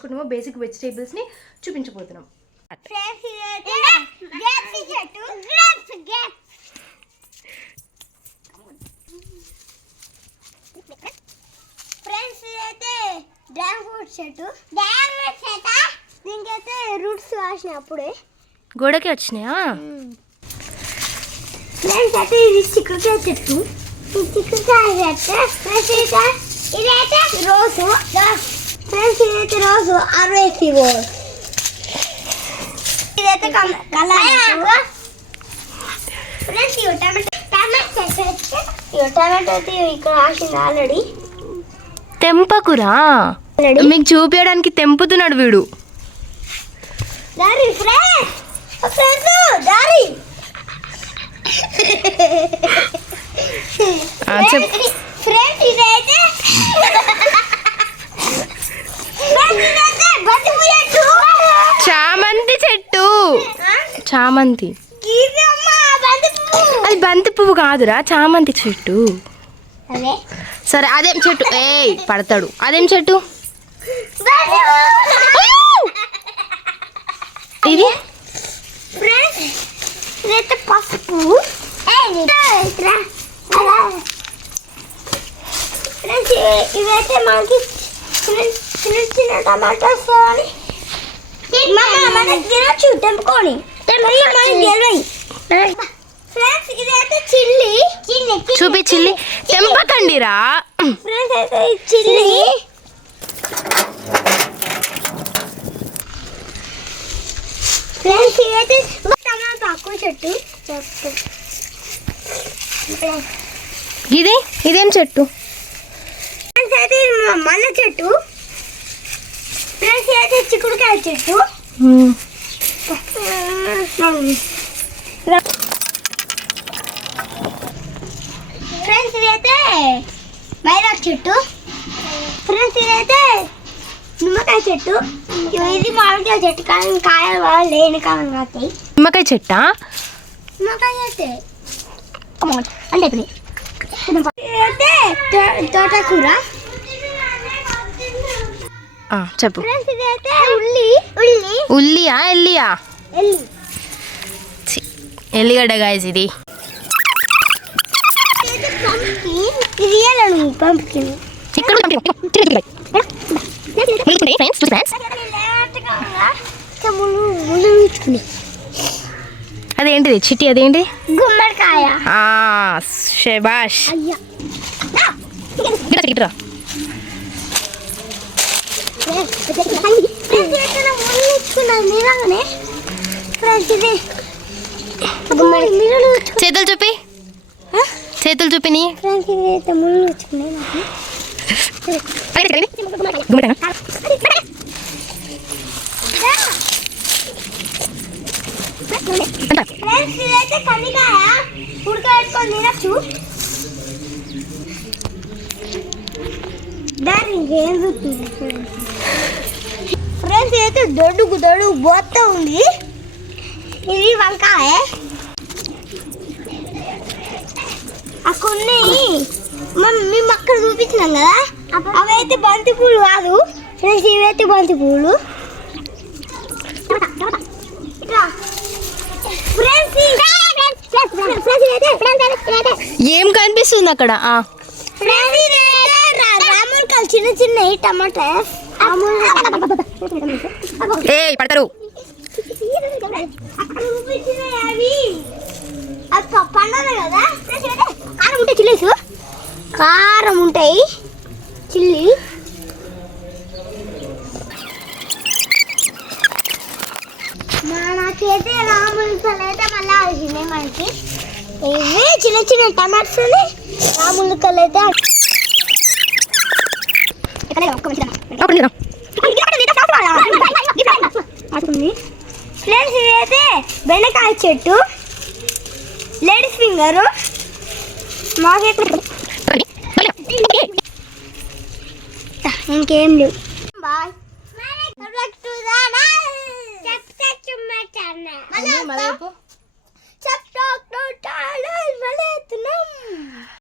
తెచ్చుకుంటామో basic వెజిటేబుల్స్ని చూపించబోతున్నాం. Friends అయితే dragon fruit చెట్టు దీనికైతే రూట్స్ వచ్చినాయి అప్పుడే గోడకి వచ్చినాయా. ఫ్రెండ్స్ అయితే ఇది చిక్కుడుకాయ చెట్టు. ఈ చిక్కుడుకాయ చెట్టు ఇదైతే రోజు ఫ్రెండ్స్ ఇదైతే రోజు అరవై ఇదైతే ఫ్రెండ్స్ టమాటో అయితే ఇక్కడ రాసింది ఆల్రెడీ. తెంపకురా, మీకు చూపించడానికి తెంపుతున్నాడు వీడు. దారి ఫ్రెండ్స్ దారి ఫ్రెండ్స్ ఇదైతే చామంతి చెట్టు. చామంతి అది బంతి పువ్వు కాదురా, చామంతి చెట్టు. సరే అదేం చెట్టు? ఏయ్ పడతాడు. అదేం చెట్టు ఇది? ఇదైతే పసుపు. ఇవైతే మనకి చిన్న చిన్న టమాటోస్ మనకి తినచ్చు తెంపుకొని ఫ్రెండ్స్ ఇదైతే చిల్లి. చూపి చిల్లి. తెంపకండిరా ఫ్రెండ్స్ అయితే చిల్లి. ఫ్రెండ్స్ ఇదైతే టమాటో చెట్టు. ఇదేం చెట్టు? ఫ్రెండ్స్ అయితే మల్ల చెట్టు. ఫ్రెండ్స్ అయితే చిక్కుడుకాయ చెట్టు. ఫ్రెండ్స్ ఇదైతే మైదాకు చెట్టు. ఫ్రెండ్స్ ఇదైతే నిమ్మకాయ చెట్టు. ఇది మామిడికాయ చెట్టు కానీ కాయలు లేని కాయలు కాస్తాయి. నిమ్మకాయ చెట్టా? నిమ్మకాయ చెట్టే అంటే ఇదైతే తోటకూర. చెప్పు. ఫ్రెండ్స్ ఇదైతే ఉల్లియా ఎల్లియా? ఎల్లిగడ్డ గాయస్. ఇది పంప్కిన్. అదేంటిది చిట్టి? అదేంటి? గుమ్మడికాయ. శబాష్. చేతులు చూపి, చేతులు చూపిని. ఉడకబెట్టుకొని తినచ్చు. దాని ఇంకేం చూస్తుంది ఫ్రెండ్స్ అయితే దొడ్డుకు బోత్తా ఉంది. ఇది వంకాయ. కొన్ని మేము అక్కడ చూపించినాం కదా, అవైతే బంతి పూలు కాదు ఫ్రెండ్స్, ఇవైతే బంతి పూలు. ఏం కనిపిస్తుంది అక్కడ? రాములకాయలు చిన్న చిన్న టమాటా. ఏయ్ పడతారు. పండుగ కదా, కారం ఉంటాయి చిల్లీస్, కారం ఉంటాయి చిల్లీ. మనకైతే రాములకాయలు అయితే మళ్ళీ వచ్చినాయి మనకి. ఇవి చిన్న చిన్న టమాటోస్ రాములకాయలు అయితే ఫ్రెండ్స్ ఇదైతే బెండకాయ చెట్టు, లేడీస్ ఫింగర్. మాకైతే ఇంకేం లేవు. బాయ్.